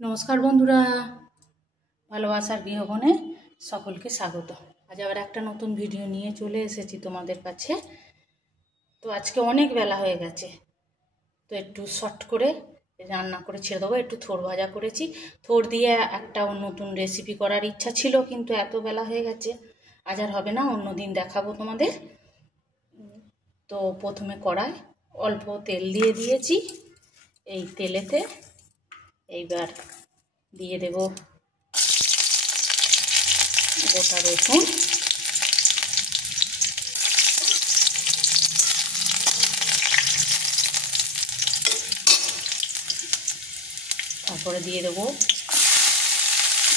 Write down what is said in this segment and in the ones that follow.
নমস্কার বন্ধুরা, ভালোবাসার গৃহকোণে সকলকে স্বাগত। আজ আবার একটা নতুন ভিডিও নিয়ে চলে এসেছি তোমাদের কাছে। তো আজকে অনেক বেলা হয়ে গেছে, তো একটু শর্ট করে রান্না করে ছেড়ে দেবো। একটু থোড় ভাজা করেছি, থোড় দিয়ে একটা নতুন রেসিপি করার ইচ্ছা ছিল, কিন্তু এত বেলা হয়ে গেছে, আজ আর হবে না, অন্য দিন দেখাবো তোমাদের। তো প্রথমে কড়ায় অল্প তেল দিয়ে দিয়েছি। এই তেলেতে এইবার দিয়ে দেব গোটা রসুন, তারপরে দিয়ে দেবো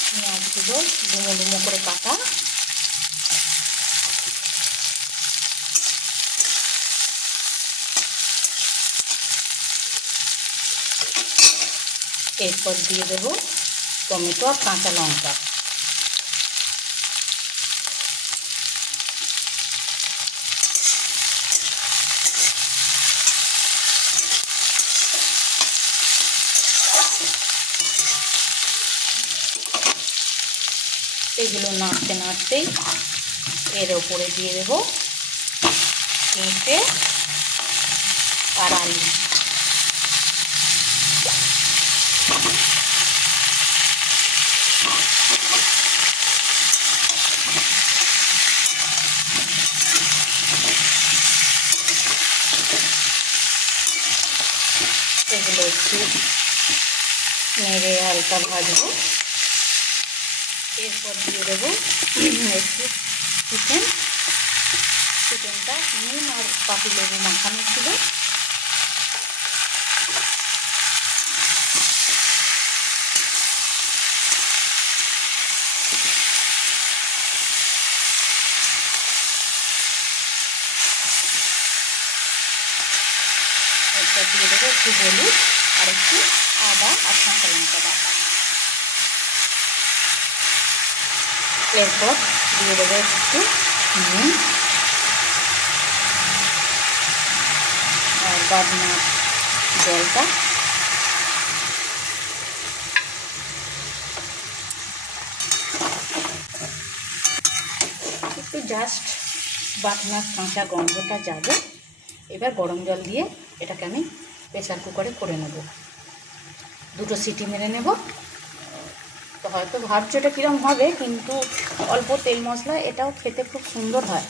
পেঁয়াজগুলো ডুমো ডুমো করে কাটা, এরপর দিয়ে দেবো টমেটো আর কাঁচা লঙ্কা। এগুলো নাড়তে নাড়তেই এর ওপরে দিয়ে দেবো পেঁপে আর আলু। এগুলো একটু নেড়ে হালকা ভাজবো। এরপর দিয়ে দেবো একটু চিকেনটা নুন আর পাতিলেবু মাখানো ছিল। এরপর দিয়ে দেবো একটু হলুদ আর একটু আদা আর কাঁচা লঙ্কা বাটা। এরপর দিয়ে দেবো একটু নুন আর বাদনার জলটা। একটু জাস্ট বাটনার কাঁচা গন্ধটা যাবে। এবার গরম জল দিয়ে এটাকে আমি প্রেসার কুকারে করে নেব, দুটো সিটি মেরে নেব। তো হয়তো ভাবছো এটা কীরকম হবে, কিন্তু অল্প তেল মশলা এটাও খেতে খুব সুন্দর হয়।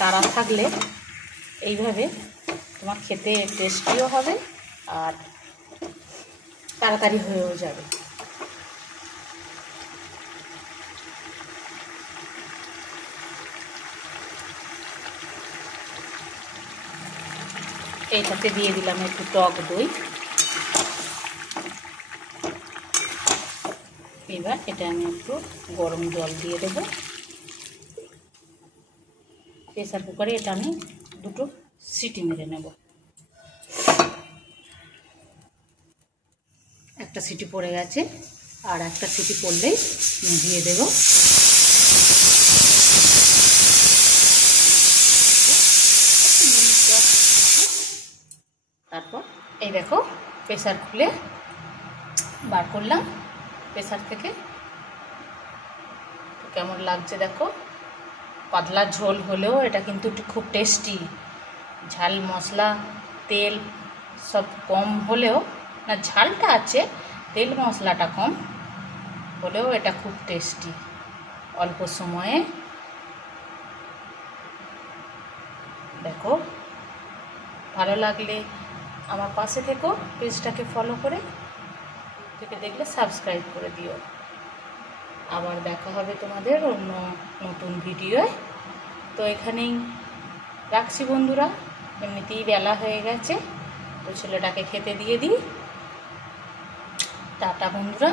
তাড়া থাকলে এইভাবে তোমার খেতে টেস্টিও হবে আর তাড়াতাড়ি হয়েও যাবে। এইটাতে দিয়ে দিলাম একটু টক দই। এবার এটা আমি একটু গরম জল দিয়ে দেবো। প্রেসার কুকারে এটা আমি দুটো সিটি মেরে নেব। একটা সিটি পড়ে গেছে, আর একটা সিটি পড়লেই দিয়ে দেব। তারপর এই দেখো প্রেসার খুলে বার করলাম প্রেসার থেকে। তো কেমন লাগছে দেখো, পাতলা ঝোল হলেও এটা কিন্তু খুব টেস্টি। ঝাল মশলা তেল সব কম হলেও, না ঝালটা আছে, তেল মশলাটা কম হলেও এটা খুব টেস্টি। অল্প সময়ে দেখো, ভালো লাগলে আমার পাশে থেকো, পেজটাকে ফলো করে, থেকে দেখলে সাবস্ক্রাইব করে দিও। আবার দেখা হবে তোমাদের অন্য নতুন ভিডিওয়। তো এখানেই রাখছি বন্ধুরা, এমনিতেই বেলা হয়ে গেছে, তো ছেলেটাকে খেতে দিয়ে দিই। টাটা বন্ধুরা।